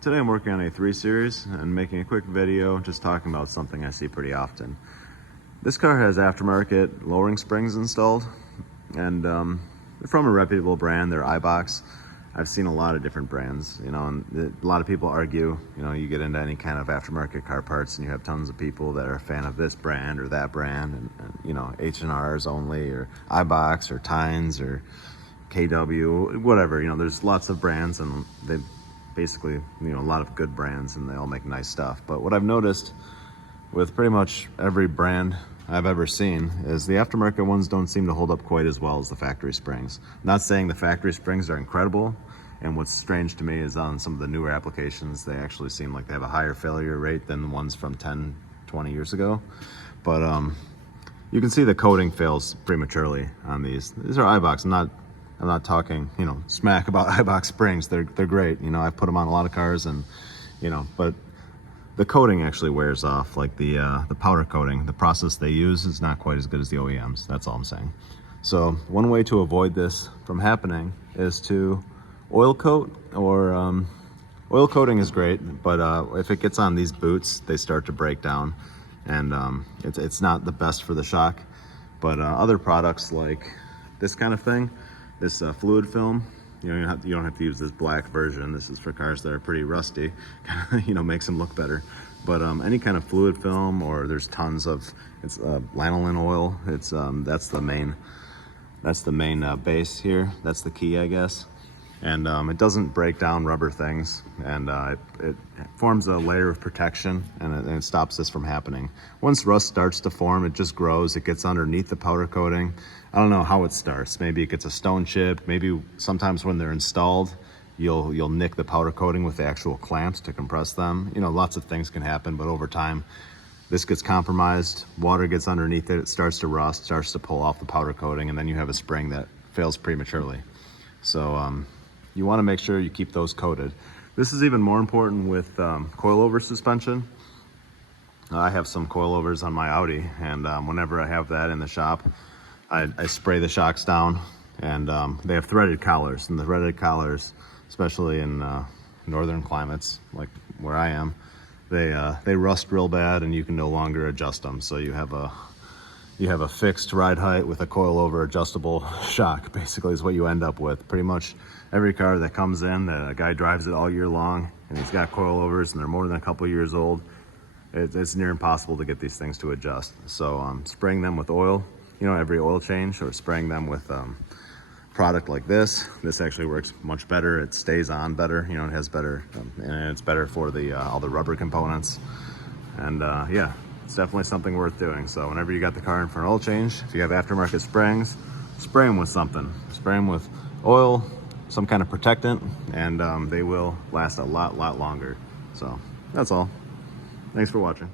Today I'm working on a 3 Series and making a quick video just talking about something I see pretty often. This car has aftermarket lowering springs installed, and they're from a reputable brand. They're iBox. I've seen a lot of different brands, you know, and a lot of people argue, you know, you get into any kind of aftermarket car parts and you have tons of people that are a fan of this brand or that brand, and you know, H&Rs only, or iBox or Tynes or KW, whatever. You know, there's lots of brands, and they basically, you know, a lot of good brands, and they all make nice stuff. But what I've noticed with pretty much every brand I've ever seen is the aftermarket ones don't seem to hold up quite as well as the factory springs. I'm not saying the factory springs are incredible, and what's strange to me is on some of the newer applications, they actually seem like they have a higher failure rate than the ones from 10, 20 years ago. But you can see the coating fails prematurely on these. These are iBox. I'm not talking, you know, smack about iBox springs. They're great. You know, I've put them on a lot of cars, and you know, but the coating actually wears off. Like the powder coating, the process they use is not quite as good as the OEMs. That's all I'm saying. So one way to avoid this from happening is to oil coat, or oil coating is great, but if it gets on these boots, they start to break down, and it's not the best for the shock. But other products like this kind of thing, this fluid film, you know, you don't have to use this black version. This is for cars that are pretty rusty, you know, makes them look better. But any kind of fluid film, or there's tons of, it's lanolin oil. It's that's the main base here. That's the key, I guess. And it doesn't break down rubber things, and it forms a layer of protection, and it stops this from happening. Once rust starts to form, it just grows. It gets underneath the powder coating. I don't know how it starts. Maybe it gets a stone chip. Maybe sometimes when they're installed, you'll nick the powder coating with the actual clamps to compress them. You know, lots of things can happen, but over time, this gets compromised. Water gets underneath it. It starts to rust, starts to pull off the powder coating, and then you have a spring that fails prematurely. So you want to make sure you keep those coated. This is even more important with coilover suspension. I have some coilovers on my Audi, and whenever I have that in the shop, I spray the shocks down, and they have threaded collars, and the threaded collars, especially in northern climates like where I am, they rust real bad, and you can no longer adjust them. So you have a fixed ride height with a coilover adjustable shock, basically, is what you end up with. Pretty much every car that comes in, that a guy drives it all year long, and he's got coilovers and they're more than a couple years old, it's near impossible to get these things to adjust. So spraying them with oil, you know, every oil change, or spraying them with product like this actually works much better. It stays on better, you know, it has better, and it's better for the all the rubber components. And yeah, it's definitely something worth doing. So whenever you got the car in for an oil change, if you have aftermarket springs, spray them with something. Spray them with oil, some kind of protectant, and they will last a lot longer. So that's all. Thanks for watching.